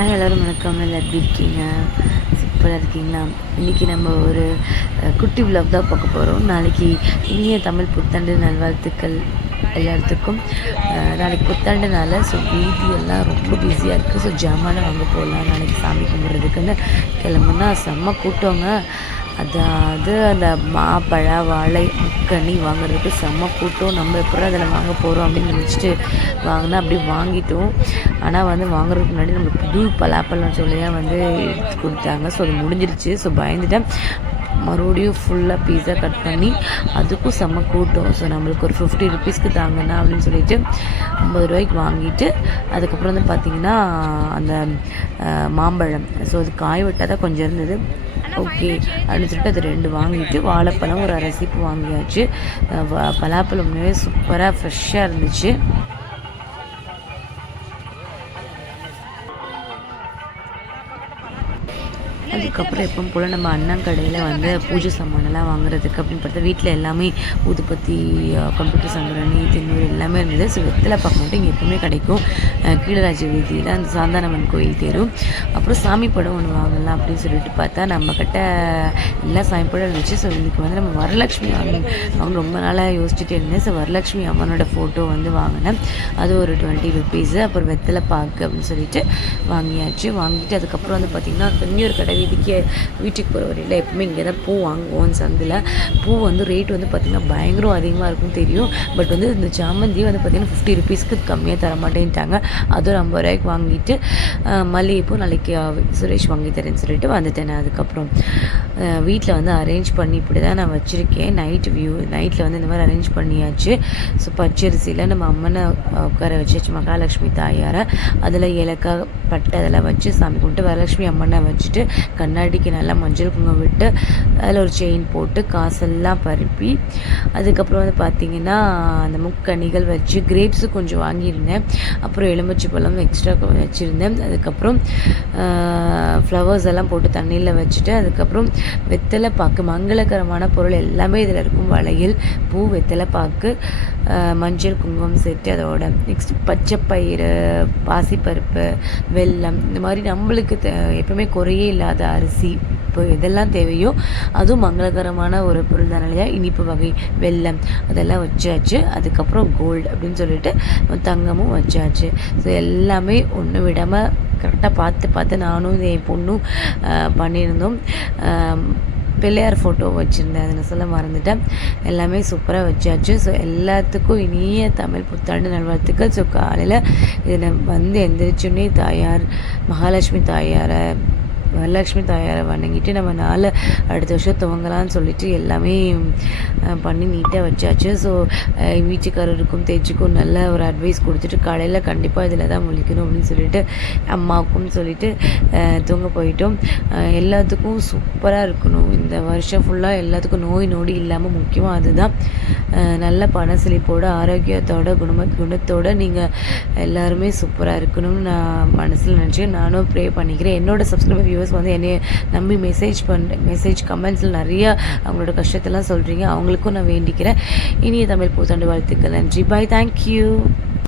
Hi எல்லோரும் வணக்கம். எல்லாம் எப்படி இருக்கீங்க? சூப்பராக இருக்கீங்களா? இன்றைக்கி நம்ம ஒரு குட்டி விலாக் தான் பார்க்க போகிறோம் நாளைக்கு இனிய தமிழ் புத்தாண்டு நல்வாழ்த்துக்கள் எல்லாத்துக்கும். நாளைக்கு புத்தாண்டுனால ஸோ வீதியெல்லாம் ரொம்ப பிஸியாக இருக்குது ஸோ ஜாமான வாங்க போகலாம் நாளைக்கு சாமி கும்பிட்றதுக்குன்னு கிளம்புனா செம்ம கூட்டங்க. அதாவது அந்த மாப்பழ வாழை முக்கனி வாங்குறதுக்கு செம்ம கூட்டம். நம்ம எப்படி அதில் வாங்க போகிறோம் அப்படின்னு நினச்சிட்டு வாங்கினா அப்படி வாங்கிட்டோம். ஆனால் வந்து வாங்குறதுக்கு முன்னாடி நம்ம புது பலாப்பழம் சொல்லியாக வந்து எடுத்து கொடுத்தாங்க. ஸோ அது முடிஞ்சிருச்சு. ஸோ பயந்துட்டேன். மறுபடியும் ஃபுல்லாக பீஸா கட் பண்ணி அதுக்கும் செம்ம கூட்டம். ஸோ நம்மளுக்கு ஒரு ஃபிஃப்டி ருபீஸ்க்கு தாங்கண்ணா அப்படின்னு சொல்லிட்டு ஐம்பது ரூபாய்க்கு வாங்கிட்டு அதுக்கப்புறம் வந்து பார்த்திங்கன்னா அந்த மாம்பழம். ஸோ அது காய் விட்டால் தான் கொஞ்சம் இருந்தது. ஓகே. அப்படின்னு சொல்லிட்டு அது ரெண்டு வாங்கிட்டு வாழைப்பழம் ஒரு அரை சீப்பு வாங்கியாச்சு பலாப்பழம் சூப்பராக ஃப்ரெஷ்ஷாக இருந்துச்சு. அதுக்கப்புறம் எப்பவும் போல் நம்ம அண்ணன் கடையில் வந்து பூஜை சாமானெல்லாம் வாங்குறதுக்கு அப்படின்னு பார்த்தா வீட்டில் எல்லாமே ஊதுபத்தி கம்ப்யூட்டர் சங்கரணி தின்னூர் எல்லாமே இருந்தது. ஸோ வெத்தலை பார்க்க மட்டும் இங்கே எப்பவுமே கிடைக்கும். கீழராஜ வீதியில் அந்த சாந்தானவன் கோயில் தேரும். அப்புறம் சாமி படம் ஒன்று வாங்கலாம் அப்படின்னு சொல்லிட்டு பார்த்தா நம்ம கிட்ட எல்லா சாமி படம் இருந்துச்சு. ஸோ இதுக்கு வந்து நம்ம வரலட்சுமி வாங்க அவங்க ரொம்ப நாளாக யோசிச்சுட்டே இருந்தேன். ஸோ வரலட்சுமி அம்மனோட ஃபோட்டோ வந்து வாங்கினேன். அது ஒரு டுவெண்ட்டி ருபீஸு அப்புறம் வெத்தலை பாக்கு அப்படின்னு சொல்லிட்டு வாங்கியாச்சு. வாங்கிட்டு அதுக்கப்புறம் வந்து பார்த்திங்கன்னா இன்னொரு கடை இதுக்கே வீட்டுக்கு போகிற வரையில் எப்பவுமே இங்கே தான் பூ வாங்குவோம் சந்தில். பூ வந்து ரேட் வந்து பார்த்திங்கன்னா பயங்கரம் அதிகமாக இருக்கும் தெரியும். பட் வந்து இந்த சாமந்தி வந்து பார்த்திங்கன்னா ஃபிஃப்டி ருபீஸ்க்கு கம்மியாக தர மாட்டேன்ட்டாங்க அதுவும் ஐம்பது ரூபாய்க்கு வாங்கிட்டு மல்லிகைப்பூ நாளைக்கு சுரேஷ் வாங்கி தரேன்னு சொல்லிட்டு வந்துட்டேன் அதுக்கப்புறம். வீட்டில் வந்து அரேஞ்ச் பண்ணி இப்படி தான் நான் வச்சுருக்கேன். நைட் வியூ நைட்டில் வந்து இந்த மாதிரி அரேஞ்ச் பண்ணியாச்சு. ஸோ பச்சரிசியில் நம்ம அம்மனை உட்கார வச்சாச்சு. மகாலட்சுமி தாயாரை. அதில் ஏலக்காய் பட்டை அதெல்லாம் வச்சு சாமி கும்பிட்டு வரலட்சுமி அம்மனை வச்சுட்டு கண்ணாடிக்கு நல்லா மஞ்சள் குங்குமம் விட்டு அதில் ஒரு செயின் போட்டு காசெல்லாம் பருப்பி அதுக்கப்புறம் வந்து பார்த்திங்கன்னா அந்த முக்கணிகள் வச்சு கிரேப்ஸு கொஞ்சம் வாங்கியிருந்தேன். அப்புறம் எலுமிச்சை பழம் எக்ஸ்ட்ரா வச்சுருந்தேன். அதுக்கப்புறம் ஃப்ளவர்ஸ் எல்லாம் போட்டு தண்ணியில் வச்சுட்டு அதுக்கப்புறம் வெத்தலை பாக்கு மங்களகரமான பொருள் எல்லாமே இதில் இருக்கும் வளையல் பூ வெத்தலை பாக்கு மஞ்சள் குங்குமம் செட்டு அதோட. நெக்ஸ்ட் பச்சை பயிறு பாசிப்பருப்பு வெல்லம் இந்த மாதிரி நம்மளுக்கு எப்பவுமே குறையே இல்லாத அரிசி இப்போ எதெல்லாம் தேவையோ அதுவும் மங்களகரமான ஒரு பொருள் தான். இல்லையா? இனிப்பு வகை வெள்ளம் அதெல்லாம் வச்சாச்சு. அதுக்கப்புறம் கோல்டு அப்படின்னு சொல்லிட்டு தங்கமும் வச்சாச்சு. ஸோ எல்லாமே ஒன்று விடாமல் கரெக்டாக பார்த்து பார்த்து நானும் என் பொண்ணும் பண்ணியிருந்தோம். பிள்ளையார் ஃபோட்டோ வச்சுருந்தேன். அதை நான் சொல்ல மறந்துட்டேன். எல்லாமே சூப்பராக வச்சாச்சு. ஸோ எல்லாத்துக்கும் இனிய தமிழ் புத்தாண்டு நல்வாழ்த்துக்கள். ஸோ காலையில் இதில் வந்து எந்திரிச்சோன்னே தாயார் மகாலட்சுமி தாயாரை வரலட்சுமி தாயாரை வணங்கிட்டு நம்ம நாளை அடுத்த வருஷம் துவங்கலாம்னு சொல்லிட்டு எல்லாமே பண்ணி நீட்டாக வச்சாச்சு. ஸோ வீட்டுக்காரருக்கும் தேய்ச்சிக்கும் நல்ல ஒரு அட்வைஸ் கொடுத்துட்டு காலையில் கண்டிப்பாக இதில் தான் முழிக்கணும் அப்படின்னு சொல்லிட்டு அம்மாவுக்கும் சொல்லிட்டு தூங்க போயிட்டோம். எல்லாத்துக்கும் சூப்பராக இருக்கணும். இந்த வருஷம் ஃபுல்லாக எல்லாத்துக்கும் நோய் நொடி இல்லாமல் முக்கியமாக அதுதான். நல்ல பண செழிப்போட ஆரோக்கியத்தோட குணம குணத்தோட நீங்கள் எல்லாருமே சூப்பராக இருக்கணும்னு நான் மனசில் நினச்சி நானும் ப்ரே பண்ணிக்கிறேன். என்னோட சப்ஸ்கிரைபர் வியூவர்ஸ் வந்து என்னை நம்பி மெசேஜ் பண்ணுற மெசேஜ் கமெண்ட்ஸில் நிறைய அவங்களோட கஷ்டத்தெல்லாம் சொல்கிறீங்க அவங்களுக்கும் நான் வேண்டிக்கிறேன். இனிய தமிழ் புத்தாண்டு வாழ்த்துக்கள். நன்றி. Bye thank you